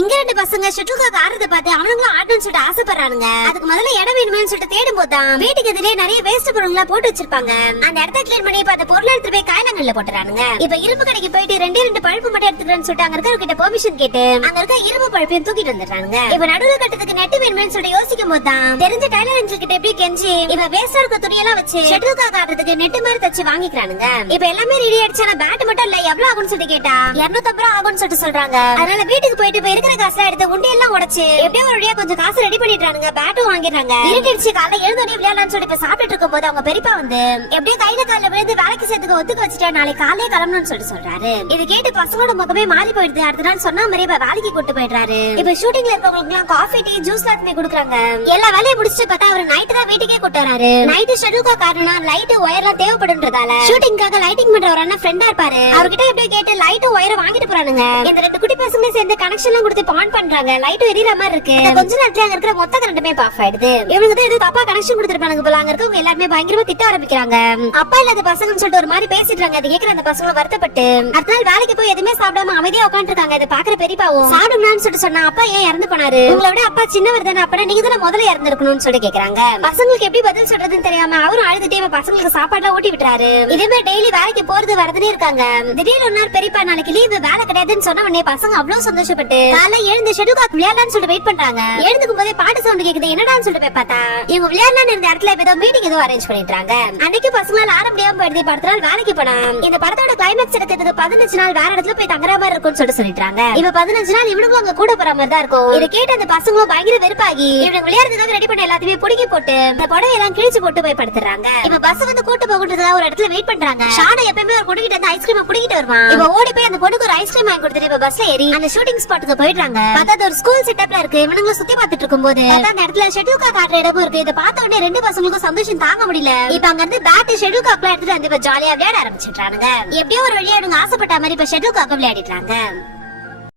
இங்க ரெண்டு பசங்க ஷட்டில் ஆடுறத பார்த்து அவனுங்களும் ஆடணும்னு சொல்லிட்டு ஆசைப்படுறானுங்க. அதுக்கு முதல்ல இடம் வேணும்னு சொல்லிட்டு தேடும் போதுதான் வீட்டுக்கு எதிரே நிறைய வேஸ்ட் பொருள்லாம் போட்டு வச்சிருப்பாங்க. அந்த இடத்த கிளீன் பண்ணி அந்த பொருளை எடுத்து போய் காயலங்கல்ல போட்டுறானுங்க. இப்ப இரும்பு கடைக்கு போயிட்டு ரெண்டு பழுப்பு மட்டும் எடுத்துக்கிறேன்னு சொல்லிட்டு அங்க இருக்க பெர்மிஷன் கேட்டு அங்க இருக்க இரும்பு பழுப்பையும் தூக்கிட்டு வந்துடுறாங்க. இப்ப நடுவுல கட்டத்துக்கு நெட் வேணும்னு சொல்லிட்டு யோசிக்கும் போதுதான் தெரிஞ்ச டைலர் அங்கிள் கிட்ட எப்படி கெஞ்சி இப்ப வேஸ்டா இருக்க துணியெல்லாம் வச்சு ஷட்டில் ஆடுறதுக்கு நெட் மாதிரி தச்சு வாங்கிக்கிறானுங்க. இப்ப எல்லாமே ரெடி ஆயிடுச்சு. பேட் மட்டும் இல்ல எவ்வளவு ஆகும்னு சொல்லிட்டு கேட்டா 250 ரூபா ஆகும்னு சொல்லிட்டு சொல்றாங்க. அதனால வீட்டுக்கு போயிட்டு இருக்கிற காசுல எடுத்து உண்டியெல்லாம் உடைச்சு எப்படியோ ஒரு வழியா கொஞ்சம் காசு ரெடி பண்ணிடுறானுங்க. பேட்டும் வாங்கிடுறாங்க. இருட்டிடுச்சு. காலைல எழுந்தோடனே விளையாடலாம்னு சொல்லிட்டு சாப்பிட்டு இருக்கும் போது அவங்க பெரியப்பா வந்து எப்படியோ கையில கால விழுந்து வேலைக்கு சேர்த்துக்க ஒத்துக்க வச்சுட்டா நாளைக்கு காலையே கிளம்பணும்னு சொல்லிட்டு சொல்றாரு. இது கேட்டு பசங்களோட முகமே மாறி போயிடுது. அடுத்த நாள் சொன்ன மாதிரி வேலைக்கு கூட்டு போயிடுறாரு. இப்ப ஷூட்டிங்ல இருக்கவங்களுக்கு எல்லாம் காஃபி டீ ஜூஸ் எல்லாமே கொடுக்குறாங்க. எல்லா வேலையை முடிச்சுட்டு பார்த்தா அவர் நைட்டு தான் வீட்டுக்கே கூட்டு வராரு. நைட்டு ஷெட்யூலுக்கு காரணம் லைட் ஒயர்லாம் தேவைப்படுன்றதால ஷூட்டிங்காக லைட்டிங் பண்ற ஒரு அண்ணன் ஃப்ரெண்டா இருப்பாரு. அவர்கிட்ட எப்படியோ கேட்டு லைட் ஒயர் வாங்கிட்டு போறானுங்க. இந்த ரெண்டு குட்டி பசங்க சேர்ந்து கனெக்ஷன் எல்லாம் கொடுத்து ஆன் பண்றாங்க. லைட் எரியற மாதிரி இருக்கு. கொஞ்ச நேரத்துல அங்க இருக்கிற மொத்த கரண்ட்டுமே ஆஃப் ஆயிடுது. இவனுக்கு தான் ஏதோ தப்பா கனெக்ஷன் கொடுத்திருப்பாங்க போல. அங்க இருக்கவங்க எல்லாருமே பயங்கரமா திட்ட ஆரம்பிக்கிறாங்க. அப்பா இல்லாத பசங்கன்னு சொல்லிட்டு ஒரு மாதிரி பேசிடுறாங்க. அது கேக்குற அந்த பசங்க வருத்தப்பட்டு அடுத்த நாள் வேலைக்கு போய் எதுவுமே சாப்பிடாம அமைதியா உட்கார்ந்து இருக்காங்க. இதை பாக்குற பெரியப்பாவும் சாப்பிடுங்கன்னு சொல்லிட்டு சொன்னா அப்பா ஏன் இறந்து போனாரு, உங்களை விட அப்பா சின்னவர் தானே, அப்பனா நீங்க தானே முதல்ல இறந்திருக்கணும்னு சொல்லி கேக்குறாங்க. பசங்களுக்கு எப்படி பதில் சொல்றதுன்னு தெரியாம அவரும் அழுதுட்டே பசங்களுக்கு சாப்பாடுலாம் ஊட்டி விட்டுறாரு. இதுமே டெய்லி வேலைக்கு போறது வரதுனே இருக்காங்க. திடீர்னு ஒரு நாள் பெரியப்பா நாளைக்கு லீவு வேலை கிடையாதுன்னு சொன்ன உடனே பசங்க அவ்வளவு சந்தோஷப்பட்டு காலை எழுந்து ஷெட்யூல் விளையாடலாம்னு சொல்லிட்டு வெயிட் பண்றாங்க. எழுந்துக்கும் போதே பாட்டு சவுண்ட் கேக்குது. என்னடான்னு சொல்லிட்டு போய் பார்த்தா இவங்க விளையாடலாம்னு இருந்த இடத்துல ஏதோ மீட்டிங் ஏதோ அரேஞ்ச் பண்ணிட்டாங்க. அன்னைக்கு பசங்களால ஆட முடியாம போயிடுது. அடுத்த நாள் வேலைக்கு போனா இந்த படத்தோட கிளைமேக்ஸ் எடுக்கிறதுக்கு 15 நாள் வேற இடத்துல போய் தங்குற மாதிரி இருக்கும்னு சொல்லிட்டு சொல்லிட்டாங்க. இப்ப 15 நாள் இவனுக்கும் அங்க கூட போற மாதிரி தான் இருக்கும். இதை கேட்டு அந்த பசங்களும் பயங்கர வெறுப்பாகி இவங்க விளையாடுறதுக்காக ரெடி பண்ண எல்லாத்தையுமே புடுங்கி போட்டு இந்த புடவை எல்லாம் கிழிச்சு போட்டு போய் படுத்துறாங்க. இப்ப பஸ் வந்து கூட்டு போகிறதுக்காக ஒரு இடத்துல வெயிட் பண்றாங்க. ஷானா எப்பவுமே ஒரு பொண்ணுகிட்ட இருந்து ஐஸ்கிரீம் புடிக்கிட்டு வருவான். இப்ப ஓடி போய் அந்த பொண்ணுக்கு ஒரு ஐஸ்கிரீம் வாங்கி கொடுத்துட்டு இப்ப பஸ்ல ஏறி அந்த ஷூட்டிங் ஸ்பாட்டுக்கு போயிடுறாங்க. பார்த்தா ஒரு ஸ்கூல் செட்டப்ல இருக்கு. இவனுங்க சுத்தி பார்த்துட்டு இருக்கும்போது அந்த இடத்துல ஷெட்யூல் காட்டுற இடமும் இருக்கு. இதை பார்த்த உடனே ரெண்டு பசங்களுக்கும் சந்தோஷம் தாங்க முடியல. இப்ப அங்க இருந்து பேட் ஷெட்யூல் காப்ல எடுத்துட்டு வந்து ஜாலியா விளையாட ஆரம்பிச்சிட்டானுங்க. எப்படியோ ஒரு வழியா இவங்க ஆசைப்பட்ட மாதிரி இப்ப ஷெட்யூல் காப் விளையாடிட்டாங்க.